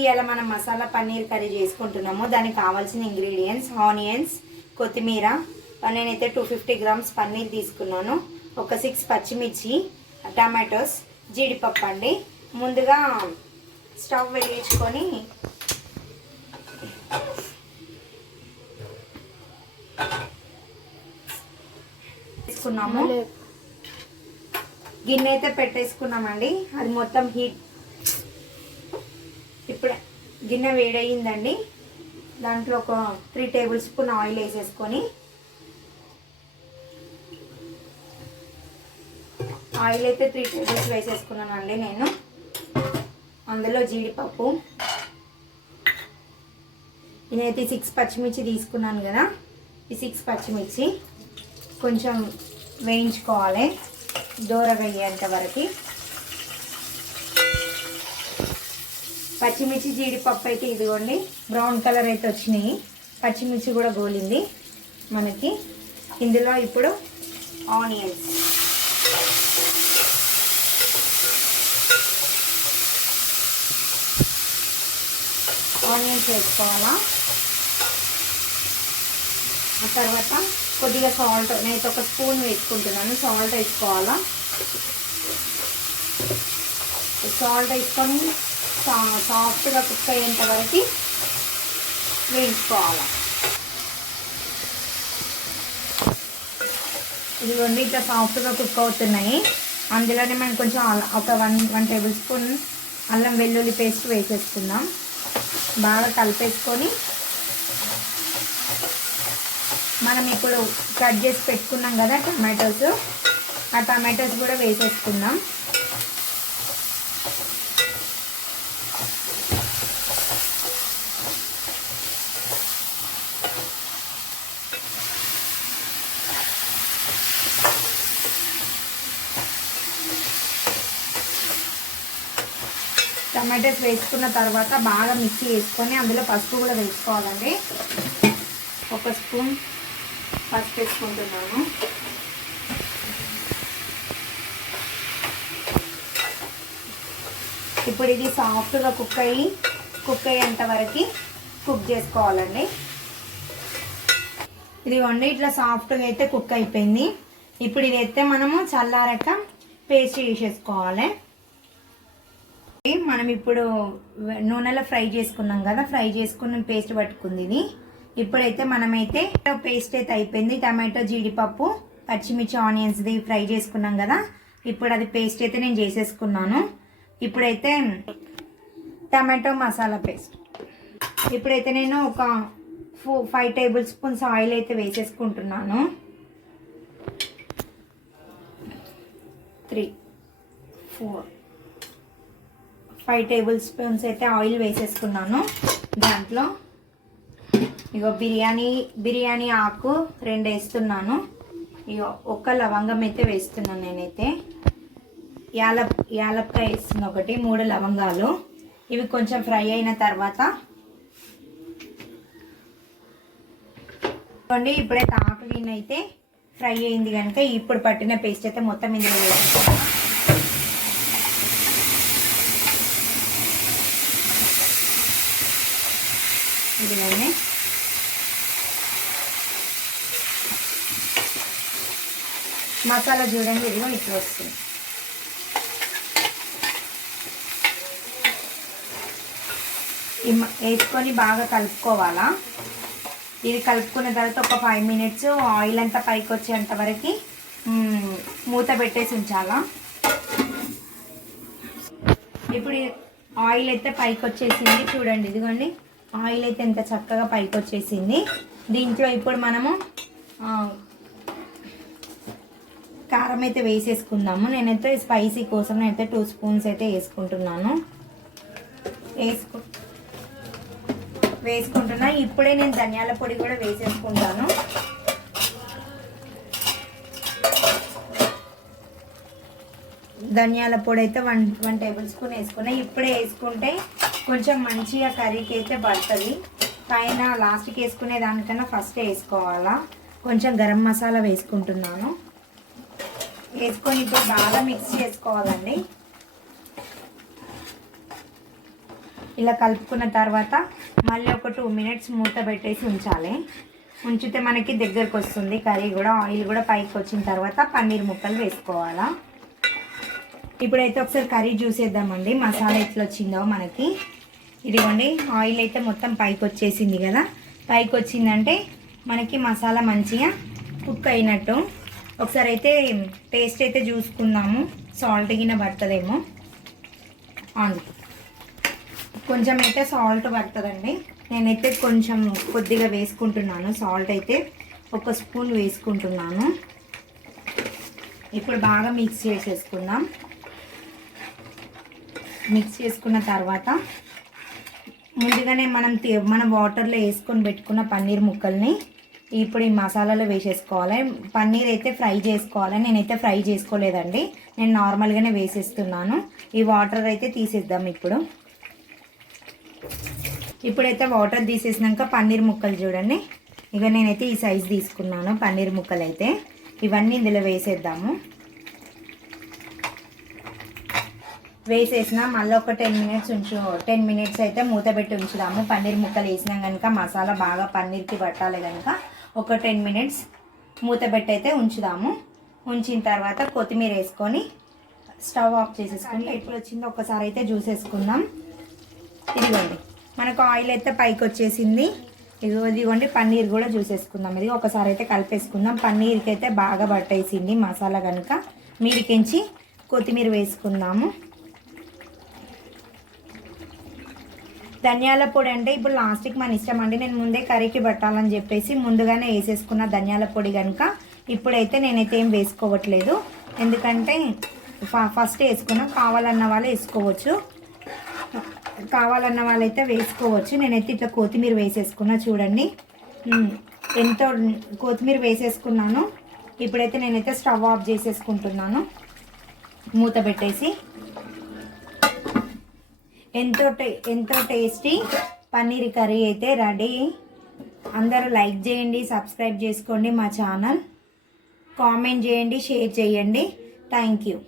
ఇవాళ మనం మసాలా పన్నీర్ కర్రీ చేసుకుంటున్నాము. దానికి కావాల్సిన ఇంగ్రీడియంట్స్ ఆనియన్స్, కొత్తిమీర, నేనైతే 250 గ్రామ్స్ పన్నీర్ తీసుకున్నాను, ఒక 6 పచ్చిమిర్చి, టమాటోస్, జీడిపప్పు అండి. ముందుగా స్టవ్ వెలిగించుకొని తీసుకున్నాము. గిన్నె అయితే పెట్టేసుకున్నామండి, అది మొత్తం హీట్. ఇప్పుడు గిన్నె వేడయిందండి, దాంట్లో ఒక 3 టేబుల్ స్పూన్ ఆయిల్ వేసేసుకొని, ఆయిల్ అయితే 3 టేబుల్స్ వేసేసుకున్నానండి నేను. అందులో జీడిపప్పు, నేనైతే 6 పచ్చిమిర్చి తీసుకున్నాను కదా, ఈ 6 పచ్చిమిర్చి కొంచెం వేయించుకోవాలి దూరగా అయ్యేంత వరకు. పచ్చిమిర్చి జీడిపప్పు అయితే ఇదిగోండి బ్రౌన్ కలర్ అయితే వచ్చినాయి, పచ్చిమిర్చి కూడా గోలింది మనకి. ఇందులో ఇప్పుడు ఆనియన్స్, వేసుకోవాలా. ఆ తర్వాత కొద్దిగా సాల్ట్, నేనైతే 1 స్పూన్ వేసుకుంటున్నాను, సాల్ట్ వేసుకోవాలా. సాల్ట్ వేసుకొని సాఫ్ట్గా కుక్ అయ్యేంత వరకు వేయించుకోవాలి. ఇదిగోండి ఇట్లా సాఫ్ట్గా కుక్ అవుతున్నాయి. అందులోనే మనం కొంచెం ఒక 1 టేబుల్ స్పూన్ అల్లం వెల్లుల్లి పేస్ట్ వేసేసుకుందాం. బాగా కలిపేసుకొని మనం ఇప్పుడు కట్ చేసి పెట్టుకున్నాం కదా టమాటోస్, ఆ టమాటోస్ కూడా వేసేసుకుందాం. టమాటోస్ వేసుకున్న తర్వాత బాగా మిక్సీ వేసుకొని అందులో పసుపు కూడా వేసుకోవాలండి. 1 స్పూన్ పసుపు వేసుకుంటున్నాను. ఇప్పుడు ఇది సాఫ్ట్గా కుక్ అయ్యేంత వరకు కుక్ చేసుకోవాలండి. ఇదిగోండి ఇట్లా సాఫ్ట్గా అయితే కుక్ అయిపోయింది. ఇప్పుడు ఇది అయితే మనము చల్లారక పేస్ట్ చేసేసుకోవాలి. మనం ఇప్పుడు నూనెలో ఫ్రై చేసుకున్నాం కదా, ఫ్రై చేసుకున్న పేస్ట్ పట్టుకుంది ఇది. ఇప్పుడైతే మనమైతే పేస్ట్ అయితే అయిపోయింది. టమాటో, జీడిపప్పు, పచ్చిమిర్చి, ఆనియన్స్ది ఫ్రై చేసుకున్నాం కదా, ఇప్పుడు అది పేస్ట్ అయితే నేను చేసేసుకున్నాను. ఇప్పుడైతే టమాటో మసాలా పేస్ట్, ఇప్పుడైతే నేను ఒక 5 టేబుల్ స్పూన్స్ ఆయిల్ అయితే వేసేసుకుంటున్నాను. 3, 4, 5 టేబుల్ స్పూన్స్ అయితే ఆయిల్ వేసేసుకున్నాను. దాంట్లో ఇగో బిర్యానీ ఆకు 2 వేస్తున్నాను. ఇగో 1 లవంగం అయితే వేస్తున్నాను నేనైతే. యాలక్కాయ వేస్తున్నా 1, 3 లవంగాలు. ఇవి కొంచెం ఫ్రై అయిన తర్వాత ఇప్పుడైతే ఆకు అయితే ఫ్రై అయింది కనుక ఇప్పుడు పట్టిన పేస్ట్ అయితే మొత్తం ఇందులో వేసుకుంటాను. ఇదిగోండి మసాలా చూడండి, ఇదిగో ఇట్లా వస్తుంది. వేసుకొని బాగా కలుపుకోవాలా. ఇది కలుపుకున్న తర్వాత ఒక 5 మినిట్స్ ఆయిల్ అంతా పైకి వచ్చేంత వరకు మూత పెట్టేసి ఉంచాలా. ఇప్పుడు ఆయిల్ అయితే పైకి వచ్చేసింది చూడండి, ఇదిగోండి ఆయిల్ అయితే ఎంత చక్కగా పైకి వచ్చేసింది. దీంట్లో ఇప్పుడు మనము కారం అయితే వేసేసుకుందాము. నేనైతే స్పైసీ కోసం నేనైతే 2 స్పూన్స్ అయితే వేసుకుంటున్నాను. వేసుకుంటున్నా. ఇప్పుడే నేను ధనియాల పొడి కూడా వేసేసుకుంటాను. ధనియాల పొడి అయితే 1 టేబుల్ స్పూన్ వేసుకున్నా. ఇప్పుడే వేసుకుంటే కొంచెం మంచిగా కర్రీకి అయితే పడుతుంది. పైన లాస్ట్కి వేసుకునే దానికన్నా ఫస్ట్ వేసుకోవాలా. కొంచెం గరం మసాలా వేసుకుంటున్నాను. వేసుకొని ఇప్పుడు బాగా మిక్స్ చేసుకోవాలండి. ఇలా కలుపుకున్న తర్వాత మళ్ళీ ఒక 2 మినిట్స్ మూత పెట్టేసి ఉంచాలి. ఉంచితే మనకి దగ్గరకు వస్తుంది కర్రీ కూడా. ఆయిల్ కూడా పైకి వచ్చిన తర్వాత పన్నీర్ ముక్కలు వేసుకోవాలా. ఇప్పుడైతే ఒకసారి కర్రీ చూసేద్దామండి మసాలా ఎట్లా వచ్చిందో మనకి. ఇదిగోండి ఆయిల్ అయితే మొత్తం పైకి వచ్చేసింది కదా. పైకి వచ్చిందంటే మనకి మసాలా మంచిగా కుక్ అయినట్టు. ఒకసారి అయితే టేస్ట్ అయితే చూసుకుందాము, సాల్ట్ గిన పడుతుందేమో. కొంచెం అయితే సాల్ట్ పడుతుందండి. నేనైతే కొంచెం కొద్దిగా వేసుకుంటున్నాను. సాల్ట్ అయితే 1 స్పూన్ వేసుకుంటున్నాను. ఇప్పుడు బాగా మిక్స్ చేసేసుకుందాం. మిక్స్ చేసుకున్న తర్వాత ముందుగానే మనం వాటర్లో వేసుకొని పెట్టుకున్న పన్నీర్ ముక్కల్ని ఇప్పుడు ఈ మసాలాలో వేసేసుకోవాలి. పన్నీర్ అయితే ఫ్రై చేసుకోవాలి. నేనైతే ఫ్రై చేసుకోలేదండి, నేను నార్మల్గానే వేసేస్తున్నాను. ఈ వాటర్ అయితే తీసేద్దాం. ఇప్పుడైతే వాటర్ తీసేసినాక పన్నీర్ ముక్కలు చూడండి. ఇక నేనైతే ఈ సైజ్ తీసుకున్నాను పన్నీర్ ముక్కలు అయితే. ఇవన్నీ ఇందులో వేసేద్దాము. వేసేసిన మళ్ళీ ఒక 10 మినిట్స్ అయితే మూత పెట్టి ఉంచుదాము. పన్నీర్ ముక్కలు వేసినాం కనుక మసాలా బాగా పన్నీర్కి పట్టాలి కనుక ఒక 10 మినిట్స్ మూత పెట్టి అయితే ఉంచుదాము. ఉంచిన తర్వాత కొత్తిమీర వేసుకొని స్టవ్ ఆఫ్ చేసేసుకొని ఎప్పుడు వచ్చిందో ఒకసారి అయితే చూసేసుకుందాం. ఇదిగోండి మనకు ఆయిల్ అయితే పైకి వచ్చేసింది. ఇదిగోండి పన్నీర్ కూడా చూసేసుకుందాం. ఇది ఒకసారి అయితే కలిపేసుకుందాం. పన్నీర్కి అయితే బాగా పట్టేసింది మసాలా కనుక మీదికించి కొత్తిమీర వేసుకుందాము. ధనియాల పొడి అంటే ఇప్పుడు లాస్ట్కి మన ఇష్టం అండి. నేను ముందే కర్రీకి పట్టాలని చెప్పేసి ముందుగానే వేసేసుకున్న ధనియాల పొడి కనుక ఇప్పుడైతే నేనైతే ఏం వేసుకోవట్లేదు. ఎందుకంటే ఫస్ట్ వేసుకున్నా, కావాలన్న వాళ్ళు వేసుకోవచ్చు, కావాలన్న వాళ్ళైతే వేసుకోవచ్చు. నేనైతే ఇట్లా కొత్తిమీర వేసేసుకున్నా చూడండి. ఎంతో కొత్తిమీర వేసేసుకున్నాను. ఇప్పుడైతే నేనైతే స్టవ్ ఆఫ్ చేసేసుకుంటున్నాను మూత పెట్టేసి. ఎంతో టేస్టీ పన్నీర్ కర్రీ అయితే రెడీ. అందరూ లైక్ చేయండి, సబ్స్క్రైబ్ చేసుకోండి మా ఛానల్, కామెంట్ చేయండి, షేర్ చేయండి. Thank you.